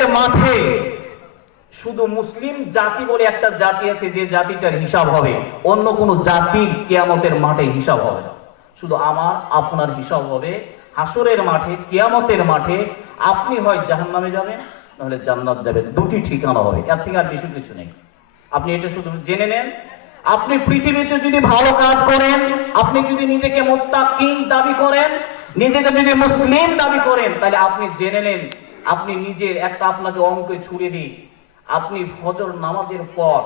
কেয়ামতের মাঠে শুধু মুসলিম জাতি বলে একটা জাতি আছে যে জাতিটার হিসাব হবে। অন্য কোনো জাতির কেয়ামতের মাঠে হিসাব হবে না। শুধু আমার, আপনার হিসাব হবে। হাসরের মাঠে, কেয়ামতের মাঠে আপনি হয় জাহান্নামে যাবেন, নাহলে জান্নাত যাবেন। দুটি ঠিকানা হবে। এর থেকে আর বেশি কিছু নেই। আপনি এটা শুধু জেনে নেন। আপনি পৃথিবীতে যদি ভালো কাজ করেন, আপনি যদি নিজেকে মোত্তাকিন দাবি করেন, নিজেকে যদি মুসলিম দাবি করেন, তাহলে আপনি জেনে নেন আপনি নিজের একটা আপনাকে অঙ্কে ছুড়ে দিই। আপনি ফজর নামাজের পর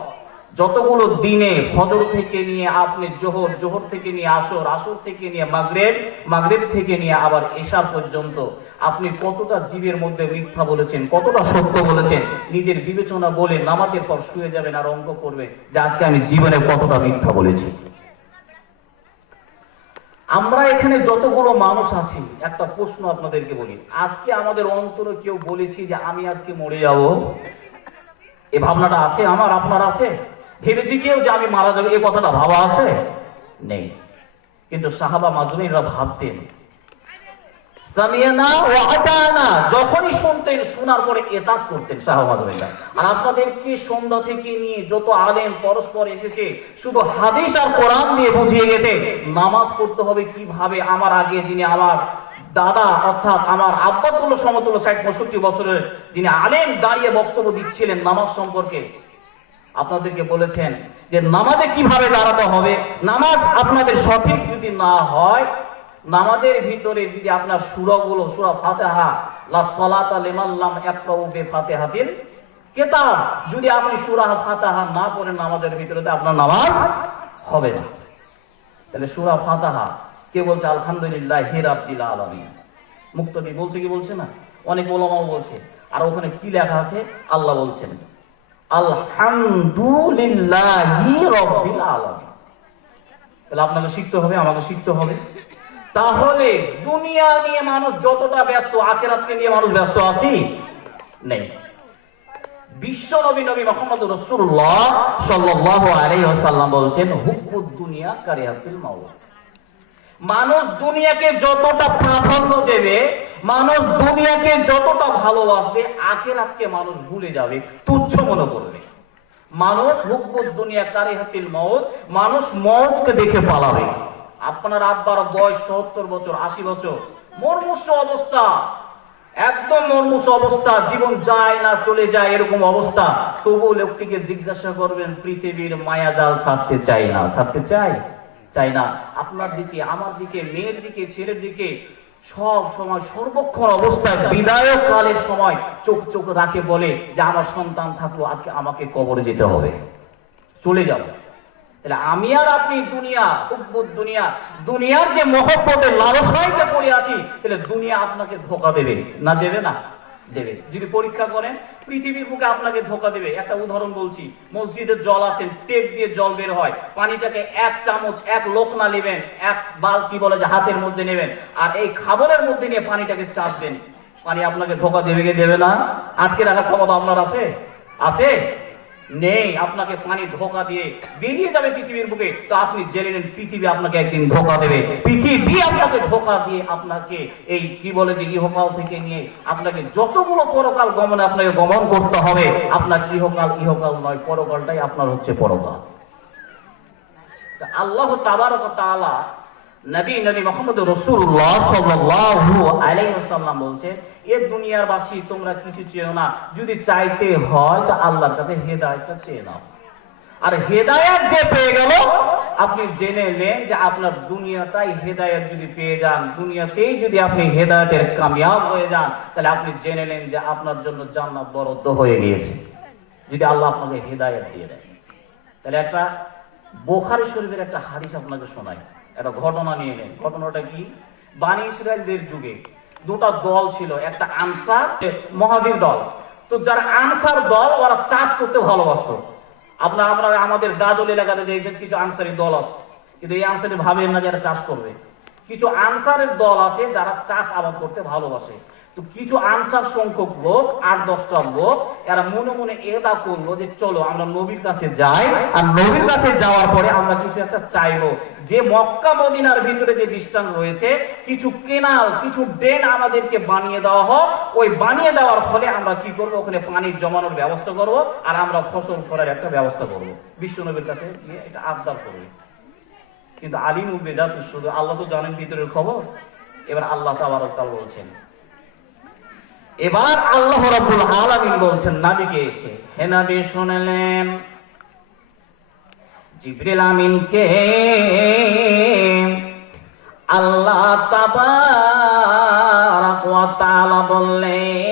যতগুলো দিনে ফজর থেকে নিয়ে আপনি জোহর জোহর থেকে নিয়ে আসর আসর থেকে নিয়ে মাগরেব মাগরেব থেকে নিয়ে আবার এশা পর্যন্ত আপনি কতটা জীবের মধ্যে মিথ্যা বলেছেন, কতটা সত্য বলেছেন, নিজের বিবেচনা বলে নামাজের পর শুয়ে যাবেন আর অঙ্ক করবে যে আজকে আমি জীবনে কতটা মিথ্যা বলেছি। আমরা এখানে যতগুলো মানুষ আছি, একটা প্রশ্ন আপনাদেরকে বলি। আজকে আমাদের অন্তরে কেউ বলেছি যে আমি আজকে মরে যাব? এ ভাবনাটা আছে আমার? আপনার আছে? ভেবেছি কেউ যে আমি মারা যাব? এ কথাটা ভাবা আছে? নেই। কিন্তু সাহাবা মাজুমিরা ভাবতেন সামিয়ানা ও আতানা যখনই শুনতেন, শোনার পরে এতাক করতেন মাজুমিরা আর আপনাদেরকে সন্ধ্যা থেকে নিয়ে যত আলেম পরস্পর এসেছে, শুধু হাদিস আর কোরআন দিয়ে বুঝিয়ে গেছে, নামাজ পড়তে হবে কীভাবে? আমার আগে যিনি আমার দাদা, অর্থাৎ আমার আব্বাতুল্লাহ সমতুল্য ষাট পঁয়ষট্টি বছরের যিনি আলেম, দাঁড়িয়ে বক্তব্য দিচ্ছিলেন নামাজ সম্পর্কে, আপনাদেরকে বলেছেন যে নামাজে কীভাবে দাঁড়াতে হবে? নামাজ আপনাদের সঠিক যদি না হয় নামাজের ভিতরে যদি আপনার সুরা ফাতেহা কিতাব। যদি আপনি সূরা ফাতিহা না নামাজের আপনার নামাজ হবে না। তাহলে ফাতিহা, কে বলছে? আলহামদুলিল্লাহ বলছে কি বলছে না? অনেক ওলামাও বলছে। আর ওখানে কি লেখা আছে? আল্লাহ বলছেন আলামিন। তাহলে আপনাকে শিখতে হবে, আমাকে শিখতে হবে। তাহলে দুনিয়া নিয়ে মানুষ যতটা ব্যস্ত, আখেরাতকে নিয়ে মানুষ ব্যস্ত আছি? নেই। বিশ্ব নবী নবী মোহাম্মদ রসুল্লাহ সাল্লাল্লাহু আলাইহি ওয়াসাল্লাম বলছেন হুব্বুদ দুনিয়া কারিহাতুল মাউত। মানুষ দুনিয়াকে যতটা প্রাধান্য দেবে, মানুষ দুনিয়াকে যতটা ভালোবাসবে, আখেরাতকে মানুষ ভুলে যাবে, তুচ্ছ মনে করবে। মানুষ হুব্বুদ দুনিয়া কারিহাতিল মউত, মানুষ মউতকে দেখে পালাবে। আপনার আব্বার বয়স সত্তর বছর, আশি বছর। মর্মুষ অবস্থা। একদম মর্মুষ অবস্থা। জীবন যায় না, চলে যায় এরকম অবস্থা। তবু লোকটিকে জিজ্ঞাসা করবেন, পৃথিবীর মায়াজাল ছাড়তে চাই না। ছাড়তে চাই? চাই না। আপনার দিকে, আমার দিকে, মেয়ের দিকে, ছেলের দিকে, সব সময় সর্বক্ষণ অবস্থায় বিদায়ক কালের সময় চোখ চোখ রাখে বলে যে, আমার সন্তান থাকল, আজকে আমাকে কবরে যেতে হবে। চলে যাব। তাহলে আমি আর আপনি দুনিয়া উদ্ভুত দুনিয়া, দুনিয়ার যে মহব্বতের লালসায় যে পড়ে আছি, তাহলে দুনিয়া আপনাকে ধোকা দেবে, না দেবে না? দেবে। যদি পরীক্ষা করেন, পৃথিবীর বুকে আপনাকে ধোকা দেবে। একটা উদাহরণ বলছি, মসজিদের জল আছে, টেপ দিয়ে জল বের হয়, পানিটাকে এক চামচ, এক লোকনা নেবেন, এক বালতি বলে যে হাতের মধ্যে নেবেন, আর এই খাবারের মধ্যে নিয়ে পানিটাকে চাপ দেন। পানি আপনাকে ধোকা দেবে কি দেবে না? আটকে রাখার ক্ষমতা আপনার আছে? আছে? নেই, আপনাকে পানি ধোকা দিয়ে বেরিয়ে যাবে পৃথিবীর বুকে। তো আপনি জেনে নেন, পৃথিবী আপনাকে একদিন ধোকা দেবে। পৃথিবী আপনাকে ধোকা দিয়ে আপনাকে এই, কি বলে যে ইহকাল থেকে নিয়ে আপনাকে যতগুলো পরকাল গমনে আপনাকে গমন করতে হবে, আপনার ইহকাল ইহকাল নয়, পরকালটাই আপনার হচ্ছে পরকাল। আল্লাহ তাবারক তাআলা নবী নবী মোহাম্মদ রসুল্লাহ বলছে, এ তোমরা কিছু চেয়েও না। যদি চাইতে হয়, তো আল্লাহর কাছে হেদায়েতটা চেয়ে নাও। আর হেদায়েত যে পেয়ে গেল, আপনি জেনে নেন যে আপনার দুনিয়াটাই হেদায়েত যদি পেয়ে যান, দুনিয়াতেই যদি আপনি হেদায়েতের কামিয়াব হয়ে যান, তাহলে আপনি জেনে নেন যে আপনার জন্য জান্নাত বরাদ্দ হয়ে গিয়েছে। যদি আল্লাহ আপনাকে হেদায়েত দিয়ে দেয়। তাহলে একটা বোখারি শরীফের একটা হাদিস আপনাকে শোনাই। একটা ঘটনা নিয়ে নেন। ঘটনাটা কি? বানি ইসরায়েলদের যুগে দুটা দল ছিল, একটা আনসার মহাজির দল। তো যারা আনসার দল, ওরা চাষ করতে ভালোবাসত। আপনার, আপনারা আমাদের গাজল এলাকাতে দেখবেন কিছু আনসারি দল আছে। কিন্তু এই আনসারি ভাবেন না যারা চাষ করবে। কিছু আনসারের দল আছে যারা চাষ আবাদ করতে ভালোবাসে। তো কিছু আনসার সংখ্যক লোক, আট দশটা লোক, এরা মনে মনে এদা করল যে চলো আমরা নবীর কাছে যাই, আর নবীর কাছে যাওয়ার পরে আমরা কিছু একটা চাইব। যে মক্কা মদিনার ভিতরে যে ডিস্টান্স রয়েছে, কিছু কেনাল, কিছু ড্রেন আমাদেরকে বানিয়ে দেওয়া হোক। ওই বানিয়ে দেওয়ার ফলে আমরা কি করব? ওখানে পানি জমানোর ব্যবস্থা করব, আর আমরা ফসল করার একটা ব্যবস্থা করব। বিশ্ব নবীর কাছে গিয়ে এটা আবদার করবে। কিন্তু আলিম উঠবে যা শুধু আল্লাহ তো জানেন ভিতরের খবর। এবার আল্লাহ তাবারক তাআলা বলছেন। এবার আল্লাহ রাব্বুল আলামিন বলছেন, নবীকে এসে, হে নবী শুনলেন, জিবরিল আমিনকে আল্লাহ তাবারাক ওয়া তাআলা বললেন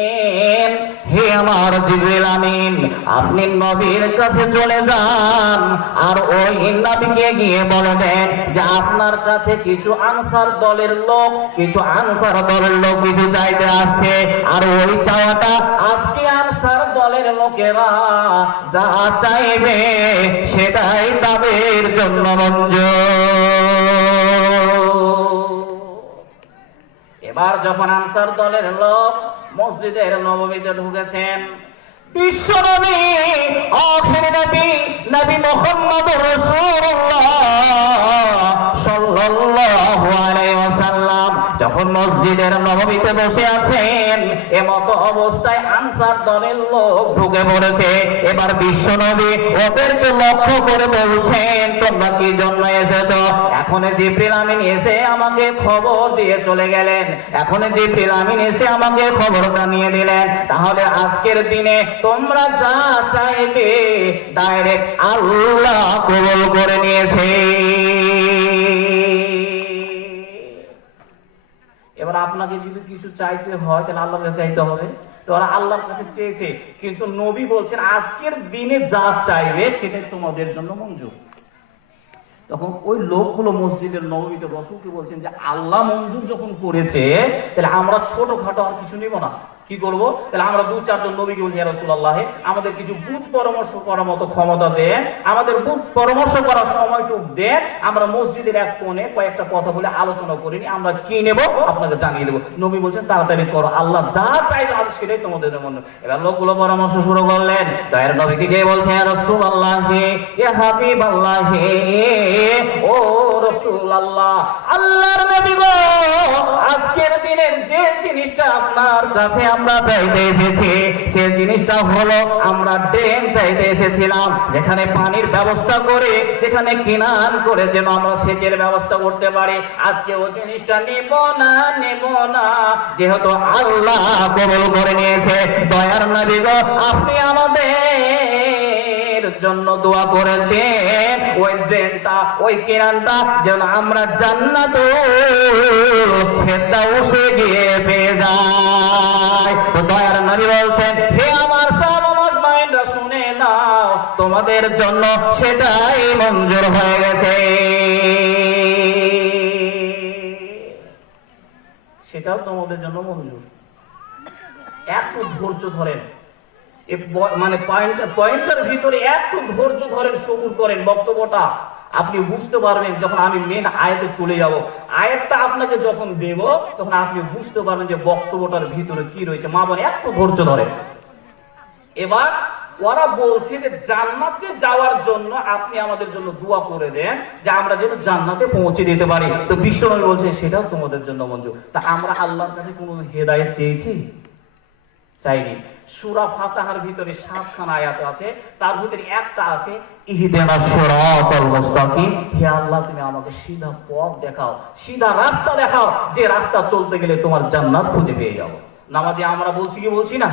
আমার জিবরিল আমিন। আপনি নবীর কাছে চলে যান। আর ওই নবীকে গিয়ে বলবেন যে, আপনার কাছে কিছু আনসার দলের লোক, কিছু আনসার দলের লোক কিছু চাইতে আসছে। আর ওই চাওয়াটা আজকে আনসার দলের লোকেরা যা চাইবে সেটাই তাদের জন্য মঞ্জুর। এবার যখন আনসার দলের লোক মসজিদের নবমীতে ঢুকেছেন। বিশ্ব নবী আখির নবী মোহাম্মদ রাসূলুল্লাহ সাল্লাল্লাহু আলাইহি যখন মসজিদের নবমীতে বসে আছেন, এমত অবস্থায় আনসার দলের লোক ঢুকে পড়েছে। এবার বিশ্ব নবী ওদেরকে লক্ষ্য করে বলছেন, তোমরা কি জন্য এসেছ? এখন জিব্রিল আমিন এসে আমাকে খবর দিয়ে চলে গেলেন। এখন জিব্রিল আমিন এসে আমাকে খবরটা নিয়ে দিলেন। তাহলে আজকের দিনে তোমরা যা চাইবে ডাইরেক্ট আল্লাহ কবল করে নিয়েছে। আপনাকে যদি কিছু চাইতে হয়, তাহলে আল্লাহর কাছে চাইতে হবে। তো ওরা আল্লাহর কাছে চেয়েছে, কিন্তু নবী বলছেন, আজকের দিনে যা চাইবে, সেটাই তোমাদের জন্য মঞ্জুর। তখন ওই লোকগুলো মসজিদের নবমীতে রসুলকে বলছেন যে, আল্লাহ মঞ্জুর যখন করেছে, তাহলে আমরা ছোটখাটো আর কিছু নিব না। কি করব? তাহলে আমরা দু চারজন নবীকে বলছি রসুল আল্লাহ আমাদের কিছু বুঝ পরামর্শ করার মতো ক্ষমতা দেন আমাদের বুঝ পরামর্শ করার সময়টুক দেন আমরা মসজিদের এক কোণে কয়েকটা কথা বলে আলোচনা করিনি আমরা কি নেব? আপনাকে জানিয়ে দেবো। নবী বলছেন, তাড়াতাড়ি করো, আল্লাহ যা চাইবে আর সেটাই তোমাদের মনে এবার লোকগুলো পরামর্শ শুরু করলেন। দয়ের নবীকে গিয়ে বলছেন রসুল আল্লাহ এ হাবিব আল্লাহ ও রসুল আল্লাহ আল্লাহর নবী গো, আজকের দিনের যে জিনিসটা আপনার কাছে আমরা চাইতে এসেছি, সে জিনিসটা হলো আমরা ড্রেন চাইতে এসেছিলাম, যেখানে পানির ব্যবস্থা করে, যেখানে কিনান করে যেন আমরা সেচের ব্যবস্থা করতে পারি। আজকে ও জিনিসটা নেব না নেব না। যেহেতু আল্লাহ কবল করে নিয়েছে, দয়ার নবী গো, আপনি আমাদের জন্য দোয়া করে দেন। ওই ড্রেনটা, ওই কিনানটা যেন আমরা জান্নাত ফেরদাউসে গিয়ে পেয়ে যাই। তো নবী বলছেন, হে আমার সালামত মাইন্ডরা শুনে নাও, তোমাদের জন্য সেটাই মঞ্জুর হয়ে গেছে। সেটাও তোমাদের জন্য মঞ্জুর। এত ধৈর্য ধরেন মানে পয়েন্টার ভিতরে এত ধৈর্য ধরেন, সবুর করেন বক্তব্যটা। আপনি বুঝতে পারবেন যখন আমি মেন আয়াতে চলে যাব। আয়াতটা আপনাকে যখন দেব, তখন আপনি বুঝতে পারবেন যে বক্তব্যটার ভিতরে কি রয়েছে। মা বোন এত ধৈর্য ধরেন। এবার ওরা বলছে যে জান্নাতে যাওয়ার জন্য আপনি আমাদের জন্য দোয়া করে দেন যে আমরা যেন জান্নাতে পৌঁছে দিতে পারি। তো বিশ্বনবী বলছে, সেটাও তোমাদের জন্য মঞ্জুর। তা আমরা আল্লাহর কাছে কোনো হেদায়েত চেয়েছি? চাইনি। সুরা ফাতাহার ভিতরে সাতখানা আয়াত আছে, তার ভিতরে একটা আছে, ইহদিনা সিরাতাল মুস্তাকিম। হে আল্লাহ, তুমি আমাকে সিধা পথ দেখাও, সিধা রাস্তা দেখাও, যে রাস্তা চলতে গেলে তোমার জান্নাত খুঁজে পেয়ে নামাজে আমরা বলছি কি বলছি না?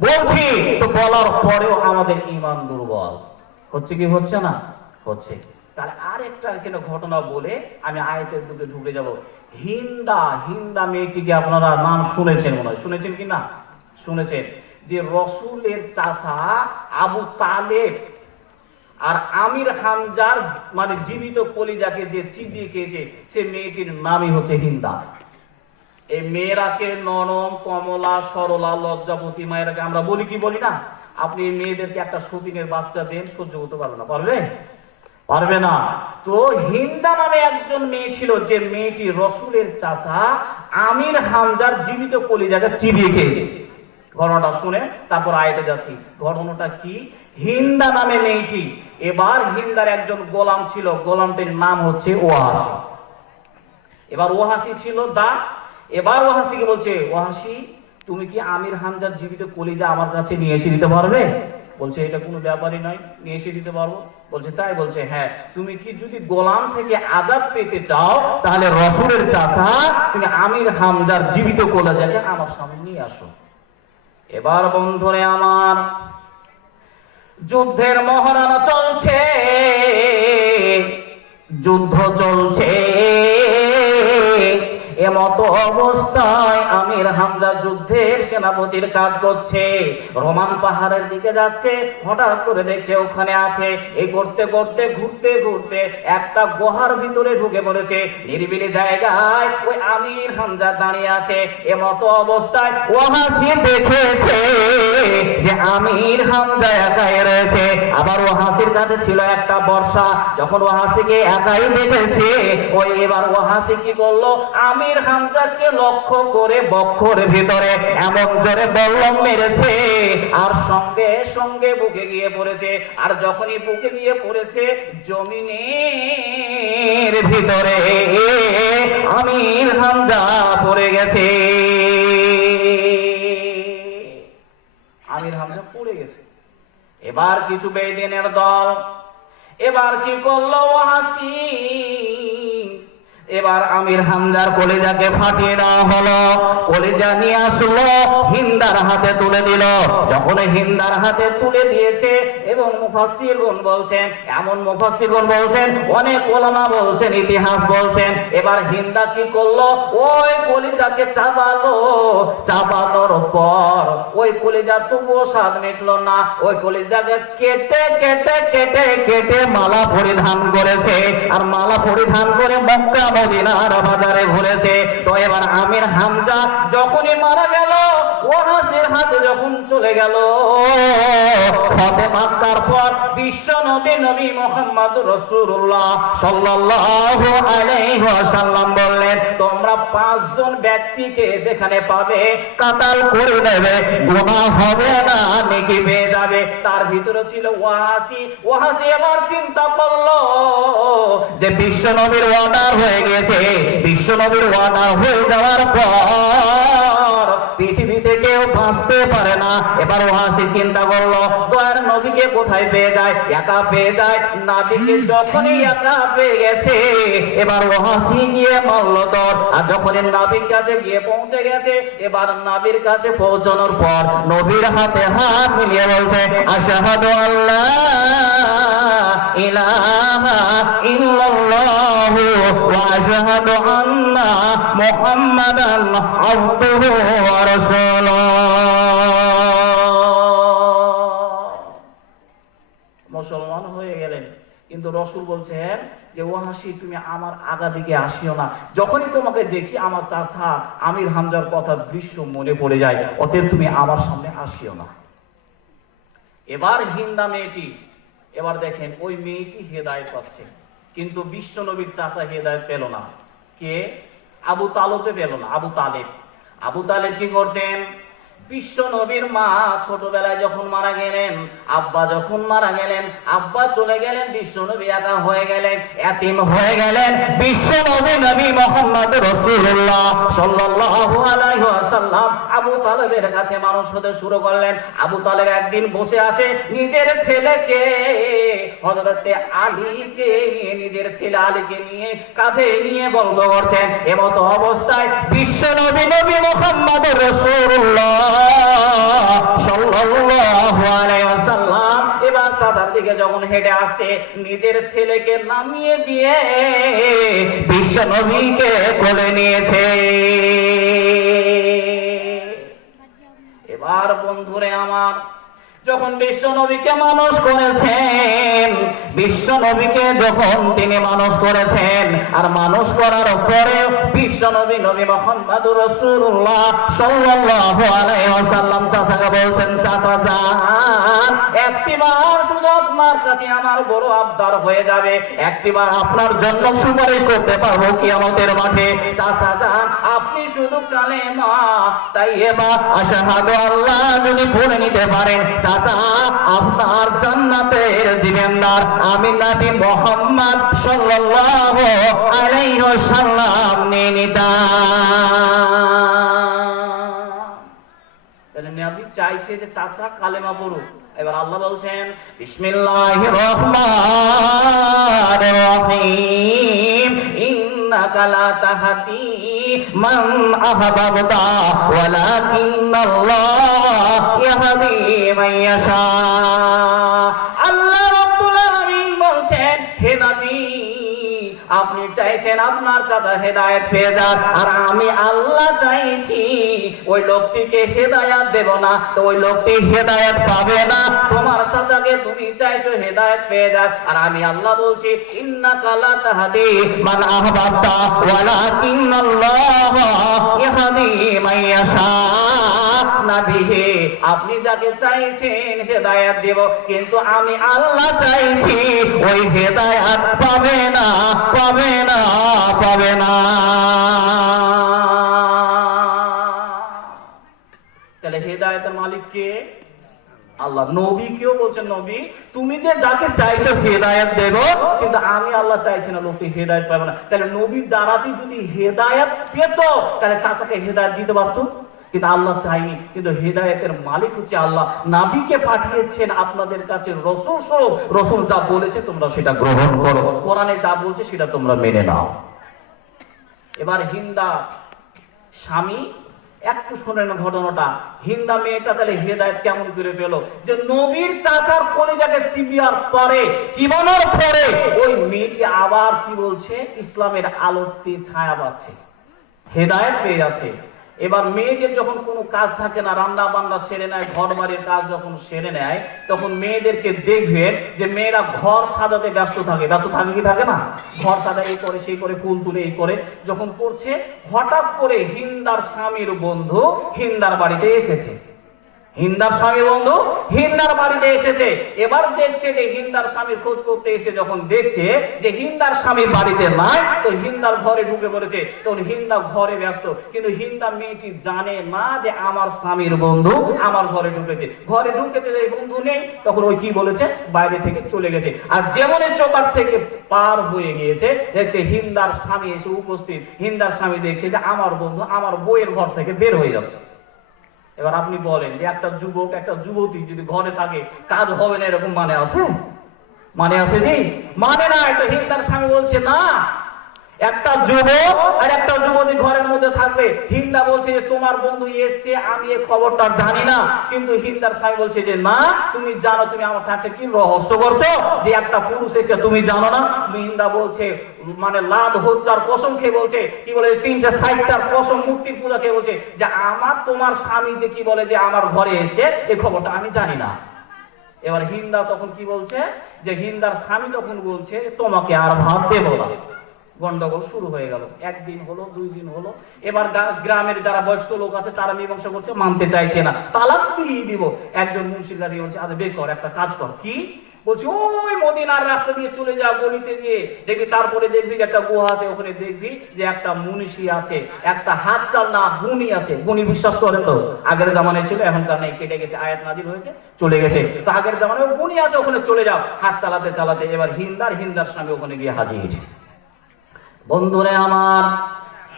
বলছি, তো বলার পরেও আমাদের ইমান দুর্বল। হচ্ছে কি, হচ্ছে না? হচ্ছে। তাহলে আরেকটা এখানে ঘটনা বলে আমি আয়াতের দিকে ঢুকে যাব। হিন্দা হিন্দা মেয়েটিকে আপনারা নাম শুনেছেন মনে হয়। শুনেছেন কি না? শুনেছেন যে রসুলের চাচা আবু তালেব আর আমির হামজার মানে জীবিত কলিজাকে যে চিবিয়ে খেয়েছে, সে মেয়েটির নামই হচ্ছে হিন্দা। এই মেয়েরাকে নরম, কমলা, সরলা, লজ্জাপতি মায়েরাকে আমরা বলি কি বলি না? আপনি মেয়েদেরকে একটা সতীনের বাচ্চা দেন, সহ্য করতে পারবে না। পারবে? পারবে না। তো হিন্দা নামে একজন মেয়ে ছিল, যে মেয়েটি রসুলের চাচা আমির হামজার জীবিত কলিজাকে চিবিয়ে খেয়েছে। ঘটনাটা শুনে তারপর আয়তে যাচ্ছি। ঘটনাটা কি? হিন্দা নামে মেয়েটি। এবার হিন্দার একজন গোলাম ছিল। গোলামটির নাম হচ্ছে ওয়াহাসি এবার ওহাসি ছিল দাস। এবার ওহাসিকে বলছে? ওহাসি তুমি কি আমির হামজার জীবিত কলিজা আমার কাছে নিয়ে এসে দিতে পারবে? বলছে, এটা কোনো ব্যাপারই নয়, নিয়ে এসে দিতে পারব। বলছে, তাই? বলছে হ্যাঁ তুমি কি যদি গোলাম থেকে আজাদ পেতে চাও, তাহলে রসুলের চাচা, তুমি আমির হামজার জীবিত কলিজাকে আমার সামনে নিয়ে আসো। এবার বন্ধুরে আমার যুদ্ধের মহারণা চলছে যুদ্ধ চলছে। এমত অবস্থায় আমির হামজা যুদ্ধের সেনাপতির কাজ করছে। রোমান পাহাড়ের দিকে যাচ্ছে, হঠাৎ করে দেখছে ওখানে আছে। এই করতে করতে, ঘুরতে ঘুরতে একটা গুহার ভিতরে ঢুকে পড়েছে। নিরিবিলি জায়গায় ওই আমির হামজা দাঁড়িয়ে আছে। এমত অবস্থায় দেখেছে যে আমির হামজা একাই রয়েছে। আবার ও হাসির কাছে ছিল একটা বর্ষা। যখন ও হাসিকে একাই দেখেছে, ওই এবার ও হাসি কি করল? আমির হামজাকে লক্ষ্য করে বক্ষর ভিতরে এমন জোরে বল্লম মেরেছে, আর সঙ্গে সঙ্গে বুকে গিয়ে পড়েছে, আর যখনই বুকে গিয়ে পড়েছে জমিনের ভিতরে আমির হামজা পড়ে গেছে। আমির হামজা পড়ে গেছে। এবার কিছু বেদিনের দল? এবার কি করল ওয়াসি এবার আমির হামজার কলিজাকে ফাটিয়ে দেওয়া হলো। কলিজা নিয়ে আসলো, হিন্দার হাতে তুলে দিল। যখন হিন্দার হাতে তুলে দিয়েছে এবং মুফাসসিরগণ বলছেন, এমন মুফাসসিরগণ বলছেন, অনেক ওলামা বলছেন, ইতিহাস বলছেন, এবার হিন্দা কি করল? ওই কলিজাকে চাবালো চাবানোর পর ওই কলিজা তবুও স্বাদ মিটলো না। ওই কলিজাকে কেটে কেটে কেটে কেটে মালা পরিধান করেছে। আর মালা পরিধান করে মক্কা মদিনার বাজারে ঘুরেছে। তো এবার আমির হামজা যখনই মারা গেল হাতে যখন চলে গেল বিশ্ব নবী নবী সাল্লাল্লাহু আলাইহি ওয়াসাল্লাম বললেন, তোমরা পাঁচজন ব্যক্তিকে যেখানে পাবে, কাতাল করে নেবে গুনাহ হবে না, নেকি পেয়ে যাবে। তার ভিতরে ছিল ওয়াহাসি ওয়াহাসি এবার চিন্তা করল যে বিশ্ব নবীর অর্ডার হয়ে গেছে বিশ্বনবীর ওয়ানা হয়ে যাওয়ার পর পৃথিবীতে কেউ বাঁচতে পারে না। এবার ওহাসি চিন্তা করল দয়ার নবীকে কোথায় পেয়ে যায়? একা পেয়ে যায়? নাবিকে যখনই একা পেয়ে গেছে এবার ওহাসি গিয়ে মারল তোর আর যখনই নাবির কাছে গিয়ে পৌঁছে গেছে এবার নাবির কাছে পৌঁছানোর পর নবীর হাতে হাত মিলিয়ে বলছে আশাহাদু আল্লাহ ইলাহা ইল্লাল্লাহু ওয়া আশহাদু আন্না মুহাম্মাদান আবদুহু ওয়া রাসূলুহু মুসলমান। হয়ে গেলেন। কিন্তু রসুল বলছেন যে ওহাসি তুমি আমার আগা দিকে আসিও না। যখনই তোমাকে দেখি, আমার চাচা আমির হামজার কথা দৃশ্য মনে পড়ে যায়, অতএব তুমি আমার সামনে আসিও না। এবার হিন্দা মেয়েটি, এবার দেখেন, ওই মেয়েটি হেদায়ত পাচ্ছে। কিন্তু বিশ্ব নবীর চাচা হেদায়ত পেল না। কে? আবু তালেবে পেল না, আবু তালেব। আবু তালেব কি করতেন? বিশ্ব নবীর মা ছোটবেলায় যখন মারা গেলেন, আব্বা যখন মারা গেলেন, আব্বা চলে গেলেন, বিশ্ব নবী একা হয়ে গেলেন, এতিম হয়ে গেলেন, বিশ্ব নবী নবী মোহাম্মদ রসুল্লাহ সাল্লাল্লাহু আলাইহি ওয়াসাল্লাম আবু তালেবের কাছে মানুষ হতে শুরু করলেন। আবু তালেব একদিন বসে আছে নিজের ছেলেকে, হযরতে আলীকে নিয়ে, নিজের ছেলে আলীকে নিয়ে কাঁধে নিয়ে গল্প করছেন। এমতো অবস্থায় বিশ্ব নবী নবী মোহাম্মদ রসুল্লাহ এবার চাচার দিকে যখন হেঁটে আসছে নিজের ছেলেকে নামিয়ে দিয়ে বিশ্ব নবীকে নিয়েছে। এবার বন্ধুরে আমার যখন বিশ্ব নবীকে মানুষ করেছেন, বিশ্ব নবীকে যখন তিনি মানুষ করেছেন, আর মানুষ করার পরে বিশ্ব নবী নবী মোহাম্মদুর রাসূলুল্লাহ সাল্লাল্লাহু আলাইহি ওয়াসাল্লাম চাচাকে বলছেন, চাচা যান একটিবার শুধু আপনার কাছে আমার বড় আবদার হয়ে যাবে। একটিবার আপনার জন্য সুপারিশ করতে পারব কিয়ামতের মাঠে। চাচা যান, আপনি শুধু কালেমা তাই এবার আশাহাদু আল্লাহ যদি পড়ে নিতে পারেন। চাচা আপনার জান্নাতের আমি নাবি মোহাম্মদ সাল্লাল্লাহু আলাইহি ওয়াসাল্লাম নিতাম তাহলে নবী চাইছে যে চাচা কালেমা পড়ুক। এবার আল্লাহ বলছেন, বিসমিল্লাহির রহমানির রহিম ইন্নাকা লা তাহদি মান আহবাবতা ওয়ালাকিন্নাল্লাহ ইয়াহদি মান চাইছেন আপনার চাচা হেদায়েত পেয়ে যাক। আর আমি আল্লাহ চাইছি, ওই লোকটিকে হেদায়াত দেব না। তো ওই লোকটি হেদায়েত পাবে না। তোমার চাচাকে তুমি চাইছো হেদায়েত পেয়ে যাক। আর আমি আল্লাহ বলছি, ইন্নাকা লা তাহদি মান আহবাবতা, ওয়ালাকিন্নাল্লাহ ইয়াহদি মান ইয়াশা। নবী আপনি যাকে চাইছেন হেদায়াত দেব, কিন্তু আমি আল্লাহ চাইছি, ওই হেদায়াত কে? আল্লাহ। নবী কেউ বলছেন, নবী, তুমি যে যাকে চাইছো হেদায়েত দেব, কিন্তু আমি আল্লাহ চাইছি না হেদায়েত পাবে না। তাহলে নবীর দ্বারাতে যদি হেদায়েত পেত, তাহলে চাচাকে হেদায়েত দিতে পারতো? কিন্তু আল্লাহ চাইনি কিন্তু হেদায়েতের মালিক হচ্ছে আল্লাহ। নাবিকে পাঠিয়েছেন আপনাদের কাছে রসুল স্বরূপ। রসুল যা বলেছে তোমরা সেটা গ্রহণ করো। কোরআনে যা বলছে সেটা তোমরা মেনে নাও। এবার হিন্দা স্বামী একটু শোনেন ঘটনাটা। হিন্দা মেয়েটা তাহলে হেদায়ত কেমন করে পেল? যে নবীর চাচার কলিজাকে চিবিয়ার পরে, চিবানোর পরে, ওই মেয়েটি আবার কি বলছে? ইসলামের আলোতে ছায়া পাচ্ছে। হেদায়ত পেয়ে যাচ্ছে। এবার মেয়েদের যখন কোনো কাজ থাকে না, রান্না বান্না সেরে নেয় ঘর বাড়ির কাজ যখন সেরে নেয়, তখন মেয়েদেরকে দেখবে যে মেয়েরা ঘর সাজাতে ব্যস্ত থাকে। ব্যস্ত থাকে কি থাকে না? ঘর সাজা, এই করে, সেই করে, ফুল তুলে, এই করে। যখন করছে, হঠাৎ করে হিন্দার স্বামীর বন্ধু হিন্দার বাড়িতে এসেছে। হিন্দার স্বামী বন্ধু, হিন্দার বাড়িতে এসেছে। এবার দেখছে যে হিন্দার স্বামীর খোঁজ করতে এসে যখন দেখছে যে হিন্দার স্বামী বাড়িতে নাই, তো হিন্দার ঘরে ঢুকে পড়েছে। তখন হিন্দা ঘরে ব্যস্ত। কিন্তু হিন্দা মেয়েটি জানে না যে আমার স্বামীর বন্ধু আমার ঘরে ঢুকেছে। ঘরে ঢুকেছে যে বন্ধু নেই, তখন ওই কি বলেছে? বাইরে থেকে চলে গেছে। আর যেমনই চোকার থেকে পার হয়ে গিয়েছে, দেখছে হিন্দার স্বামী এসে উপস্থিত। হিন্দার স্বামী দেখছে যে আমার বন্ধু আমার বইয়ের ঘর থেকে বের হয়ে যাচ্ছে। এবার আপনি বলেন যে একটা যুবক, একটা যুবতী যদি ঘরে থাকে, কাজ হবে না এরকম মানে আছে? মানে আছে জি? মানে না, একটা হিন্দার স্বামী বলছে, না একটা যুবক আর একটা যুবতী ঘরের মধ্যে থাকবে। হিন্দা বলছে যে, তোমার বন্ধু এসছে, আমি এই খবরটা জানি না। কিন্তু হিন্দার স্বামী বলছে যে না তুমি জানো, তুমি আমার থাকতে কি রহস্য করছ যে একটা পুরুষ এসে তুমি জানো না? হিন্দা বলছে মানে লাদ হচ্চার কসম খেয়ে বলছে, কি বলে তিনশো ষাটটার কসম মুক্তির পূজা খেয়ে বলছে যে, আমার, তোমার স্বামী যে কি বলে যে, আমার ঘরে এসছে এই খবরটা আমি জানি না। এবার হিন্দা তখন কি বলছে যে, হিন্দার স্বামী তখন বলছে, তোমাকে আর ভাবতে না। গন্ডগোল শুরু হয়ে গেল। একদিন হলো, দুই দিন হলো। এবার গ্রামের যারা বয়স্ক লোক আছে, তারা মীমাংসা করছে, মানতে চাইছে না। তালাক দিয়েই দিব। একজন মুন্সির কাছে বলছে আচ্ছা বের কর, একটা কাজ কর। কি? বলছি, ওই মদিনার রাস্তা দিয়ে চলে যা, গলিতে দিয়ে দেখবি, তারপরে দেখবি যে একটা গুহা আছে, ওখানে দেখবি যে একটা মুনিষি আছে, একটা হাত চাল না, গুণী আছে। গুণী বিশ্বাস করেন তো। আগের জামানায় ছিল, এখনকার নেই। কেটে গেছে, আয়াত নাজির হয়েছে, চলে গেছে। তো আগের জামানায় গুণী আছে, ওখানে চলে যাও। হাত চালাতে চালাতে এবার হিন্দার হিন্দার স্বামী ওখানে গিয়ে হাজির হয়েছে। বন্ধুরে আমার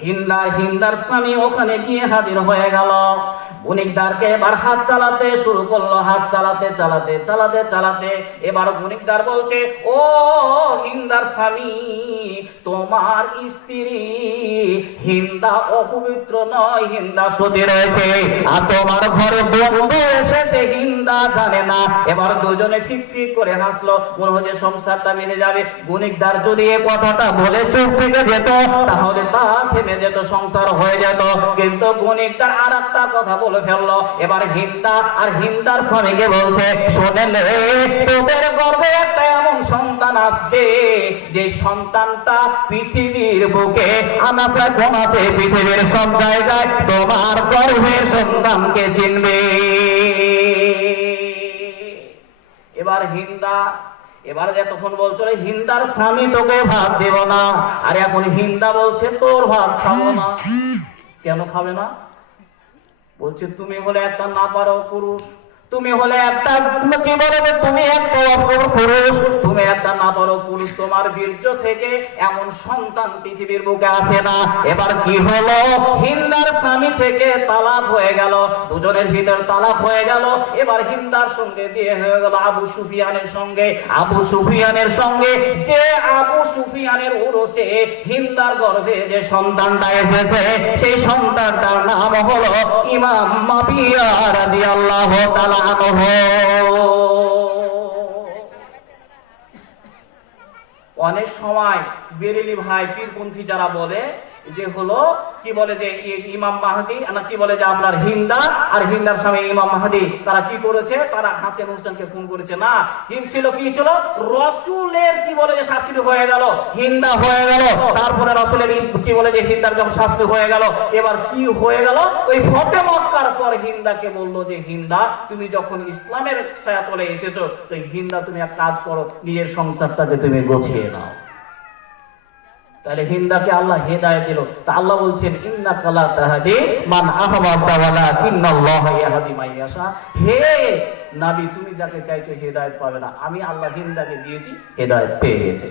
হিন্দার হিন্দার স্বামী ওখানে গিয়ে হাজির হয়ে গেল। বণিকদারকে এবার হাত চালাতে শুরু করল, হাত চালাতে চালাতে চালাতে চালাতে। এবার বণিকদার বলছে, ও হিন্দার স্বামী, তোমার স্ত্রী হিন্দা অপবিত্র নয়, হিন্দা সতী রয়েছে। আর তোমার ঘরে বন্ধু এসেছে, হিন্দা জানে না। এবার দুজনে ফিক ফিক করে হাসলো। মনে হচ্ছে সংসারটা বেঁধে যাবে। বণিকদার যদি এ কথাটা বলে চুপ থেকে যেত, তাহলে তা থেমে যেত, সংসার হয়ে যেত। কিন্তু বণিকদার আর একটা কথা বলে বলে ফেলল, এবার হিন্দা আর হিন্দার স্বামীকে বলছে, শোনেলে তোদের গর্বে একটা এমন সন্তান আসবে, যে সন্তানটা পৃথিবীর বুকে আনাচে কোনাচে পৃথিবীর সব জায়গায় তোমার গর্ভের সন্তানকে চিনবে। এবার হিন্দা, এবার যে তখন বলছো হিন্দার স্বামী তোকে ভাত দেব না। আর এখন হিন্দা বলছে, তোর ভাত খাব না। কেন খাবে না? বলছে তুমি হলে একটা না পারো পুরুষ। তুমি হলে একটা কি বলে যে তুমি একটা অপর পুরুষ? তুমি একটা না পারো পুরুষ, তোমার বীর্য থেকে এমন সন্তান পৃথিবীর বুকে আসে না। এবার কি হলো? হিন্দার স্বামী থেকে তালাক হয়ে গেল, দুজনের ভিতর তালাক হয়ে গেল। এবার হিন্দার সঙ্গে বিয়ে হয়ে গেল আবু সুফিয়ানের সঙ্গে। আবু সুফিয়ানের সঙ্গে যে আবু সুফিয়ানের উরসে হিন্দার গর্ভে যে সন্তানটা এসেছে, সেই সন্তানটার নাম হলো ইমাম মাবিয়া রাদিয়াল্লাহু তাআলা অনেক সময় বেরেলি ভাই পীরপন্থী যারা বলে যে হলো, কি বলে যে ইমাম মাহাদি কি বলে যে আপনার হিন্দা, আর হিন্দার স্বামী ইমাম মাহাদি, তারা কি করেছে? তারা হাসেন হোসেনকে খুন করেছে। না, হিম ছিল কি ছিল? রসুলের কি বলে যে শাস্তি হয়ে গেল? হিন্দা হয়ে গেল। তারপরে রসুলের কি বলে যে হিন্দার যখন শাস্তি হয়ে গেল, এবার কি হয়ে গেল? ওই ফতে মক্কার পর হিন্দাকে বলল যে, হিন্দা, তুমি যখন ইসলামের ছায়াতলে এসেছ, তো হিন্দা, তুমি এক কাজ করো, নিজের সংসারটাকে তুমি গোছিয়ে নাও। তাহলে হিন্দাকে আল্লাহ হেদায় দিল। তা আল্লাহ বলছেন ইন্না কালা তাহাদি মান আহবাবতা ওয়ালা হে নাবি, তুমি যাকে চাইছো হেদায়েত পাবে না। আমি আল্লাহ হিন্দাকে দিয়েছি, হেদায়েত পেয়ে গেছে।